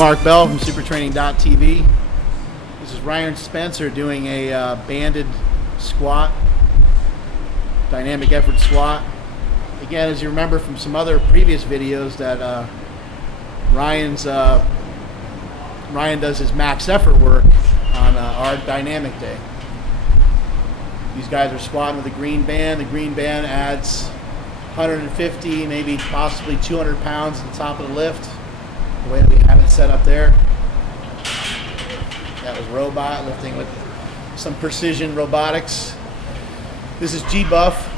Mark Bell from supertraining.tv. This is Ryan Spencer doing a banded squat, dynamic effort squat. Again, as you remember from some other previous videos, that Ryan does his max effort work on our dynamic day. These guys are squatting with a green band. The green band adds 150, maybe possibly 200 pounds at the top of the lift, the way that we have it set up there. That was robot lifting with some precision robotics. This is G-Buff.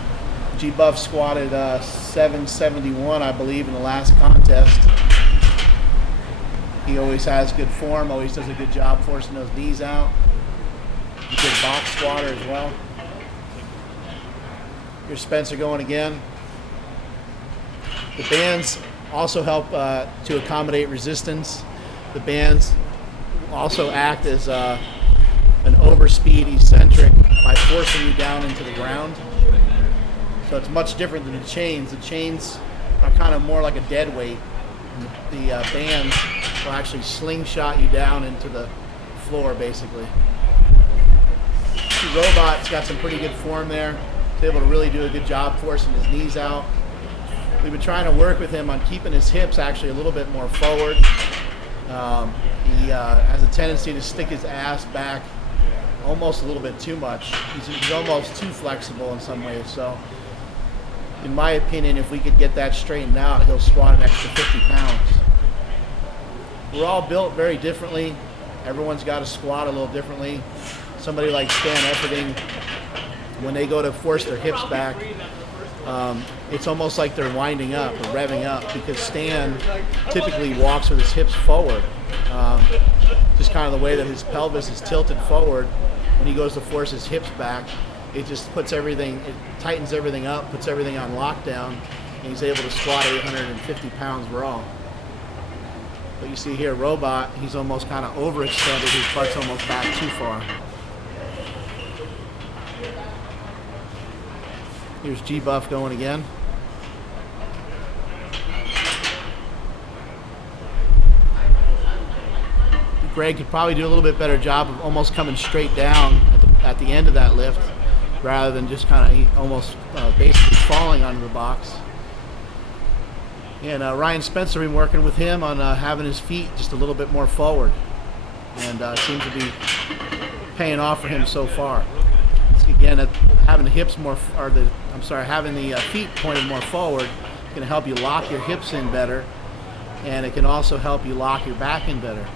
G-Buff squatted 771, I believe, in the last contest. He always has good form, always does a good job forcing those knees out. He's a good box squatter as well. Here's Spencer going again. The bands also help to accommodate resistance. The bands also act as an overspeed eccentric by forcing you down into the ground. So it's much different than the chains. The chains are kind of more like a dead weight. The bands will actually slingshot you down into the floor, basically. The robot's got some pretty good form there. He's able to really do a good job forcing his knees out. We've been trying to work with him on keeping his hips actually a little bit more forward. He has a tendency to stick his ass back almost a little bit too much. He's almost too flexible in some ways. So, in my opinion, if we could get that straightened out, he'll squat an extra 50 pounds. We're all built very differently. Everyone's got to squat a little differently. Somebody like Stan Efferding, when they go to force their hips back, it's almost like they're winding up or revving up, because Stan typically walks with his hips forward. Just kind of the way that his pelvis is tilted forward when he goes to force his hips back, it just puts everything, it tightens everything up, puts everything on lockdown, and he's able to squat 850 pounds raw. But you see here, robot, he's almost kind of overextended, his butt's almost back too far. Here's G-Buff going again. Greg could probably do a little bit better job of almost coming straight down at the end of that lift, rather than just kind of almost basically falling onto the box. And Ryan Spencer, we've been working with him on having his feet just a little bit more forward, and seems to be paying off for him so far. Again, having the hips more, having the feet pointed more forward can help you lock your hips in better, and it can also help you lock your back in better.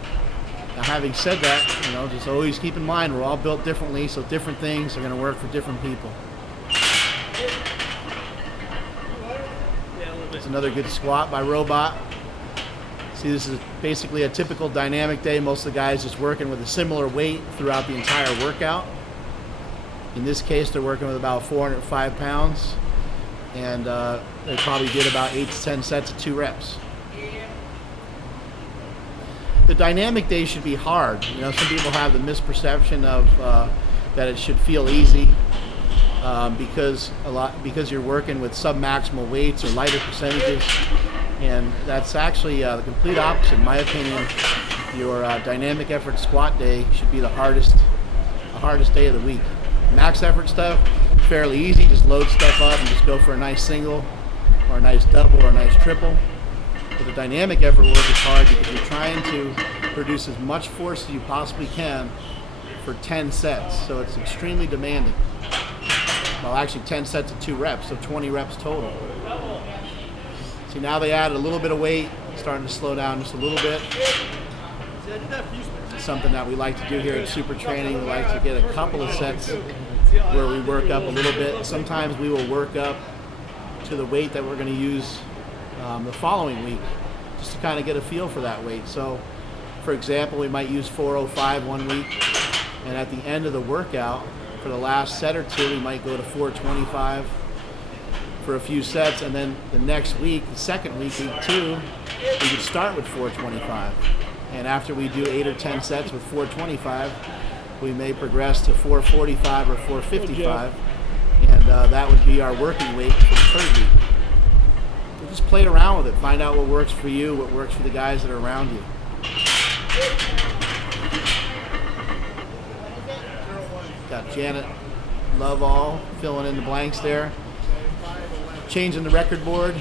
Now, having said that, just always keep in mind we're all built differently, so different things are going to work for different people. It's another good squat by robot. See, this is basically a typical dynamic day. Most of the guys just working with a similar weight throughout the entire workout. In this case, they're working with about 405 pounds, and they probably did about 8 to 10 sets of 2 reps. The dynamic day should be hard. Some people have the misperception of that it should feel easy because you're working with submaximal weights or lighter percentages, and that's actually the complete opposite. In my opinion, your dynamic effort squat day should be the hardest day of the week. Max effort stuff, fairly easy. Just load stuff up and just go for a nice single or a nice double or a nice triple. But the dynamic effort work is hard because you're trying to produce as much force as you possibly can for 10 sets. So it's extremely demanding. Well, actually 10 sets of 2 reps, so 20 reps total. See, now they added a little bit of weight, starting to slow down just a little bit. It's something that we like to do here at Super Training. We like to get a couple of sets where we work up a little bit. Sometimes we will work up to the weight that we're going to use the following week, just to kind of get a feel for that weight. So, for example, we might use 405 one week, and at the end of the workout, for the last set or 2, we might go to 425 for a few sets, and then the next week, the second week, week 2, we could start with 425. And after we do 8 or 10 sets with 425, we may progress to 445 or 455, and that would be our working weight for the 3rd week. Just play around with it. Find out what works for you, what works for the guys that are around you. Got Janet Lovall filling in the blanks there. Changing the record board.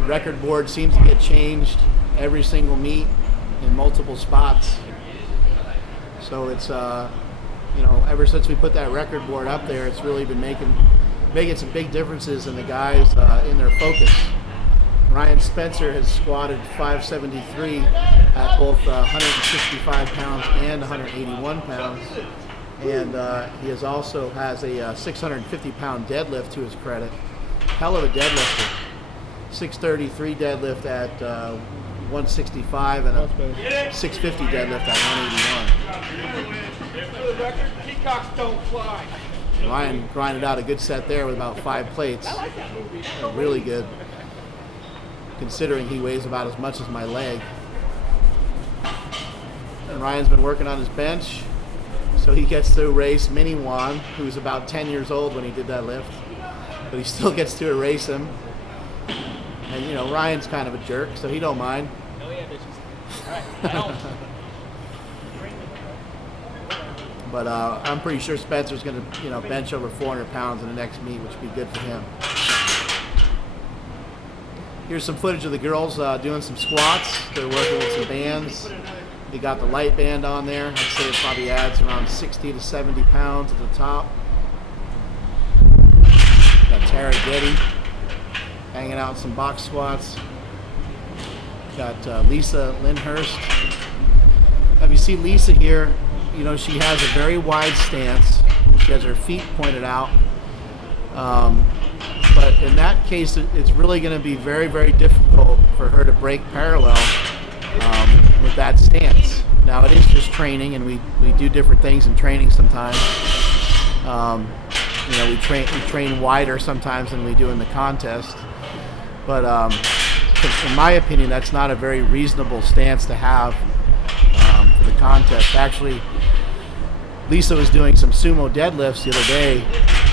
The record board seems to get changed every single meet in multiple spots. So it's you know, ever since we put that record board up there, it's really been making some big differences in the guys in their focus. Ryan Spencer has squatted 573 at both 165 pounds and 181 pounds. And he also has a 650 pound deadlift to his credit. Hell of a deadlifter. 633 deadlift at 165 and a 650 deadlift at 181. For the record, peacocks don't fly. Ryan grinded out a good set there with about 5 plates. Really good, considering he weighs about as much as my leg. And Ryan's been working on his bench, so he gets to race Mini Juan, who's about 10 years old when he did that lift, but he still gets to erase him. And you know, Ryan's kind of a jerk, so he don't mind. Oh yeah, bitches. All right, I don't. But I'm pretty sure Spencer's going to, you know, bench over 400 pounds in the next meet, which would be good for him. Here's some footage of the girls doing some squats. They're working with some bands. They got the light band on there. I'd say it probably adds around 60 to 70 pounds at the top. Got Tara Getty hanging out in some box squats. Got Lisa Lindhurst. If you see Lisa here, you know, she has a very wide stance. She has her feet pointed out. But in that case, it's really going to be very, very difficult for her to break parallel with that stance. Now, it is just training, and we do different things in training sometimes. You know, we train wider sometimes than we do in the contest. But in my opinion, that's not a very reasonable stance to have for the contest. Actually, Lisa was doing some sumo deadlifts the other day,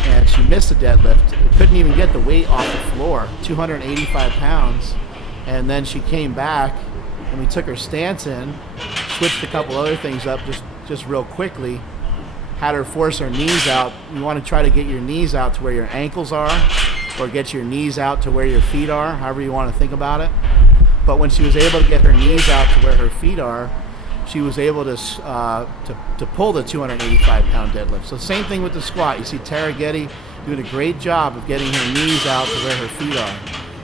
and she missed a deadlift. Couldn't even get the weight off the floor, 285 pounds. And then she came back, and we took her stance in, switched a couple other things up just real quickly, had her force her knees out. You want to try to get your knees out to where your ankles are, or get your knees out to where your feet are, however you want to think about it. But when she was able to get her knees out to where her feet are, she was able to pull the 285-pound deadlift. So same thing with the squat. You see Tara Getty doing a great job of getting her knees out to where her feet are.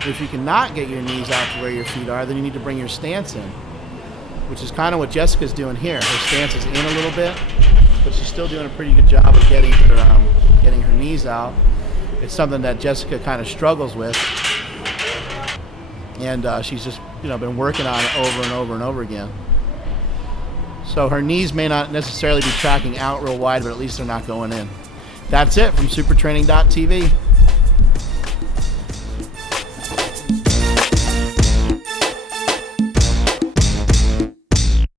If you cannot get your knees out to where your feet are, then you need to bring your stance in, which is kind of what Jessica's doing here. Her stance is in a little bit, but she's still doing a pretty good job of getting her knees out. It's something that Jessica kind of struggles with, and she's just, you know, been working on it over and over and over again. So her knees may not necessarily be tracking out real wide, but at least they're not going in. That's it from supertraining.tv.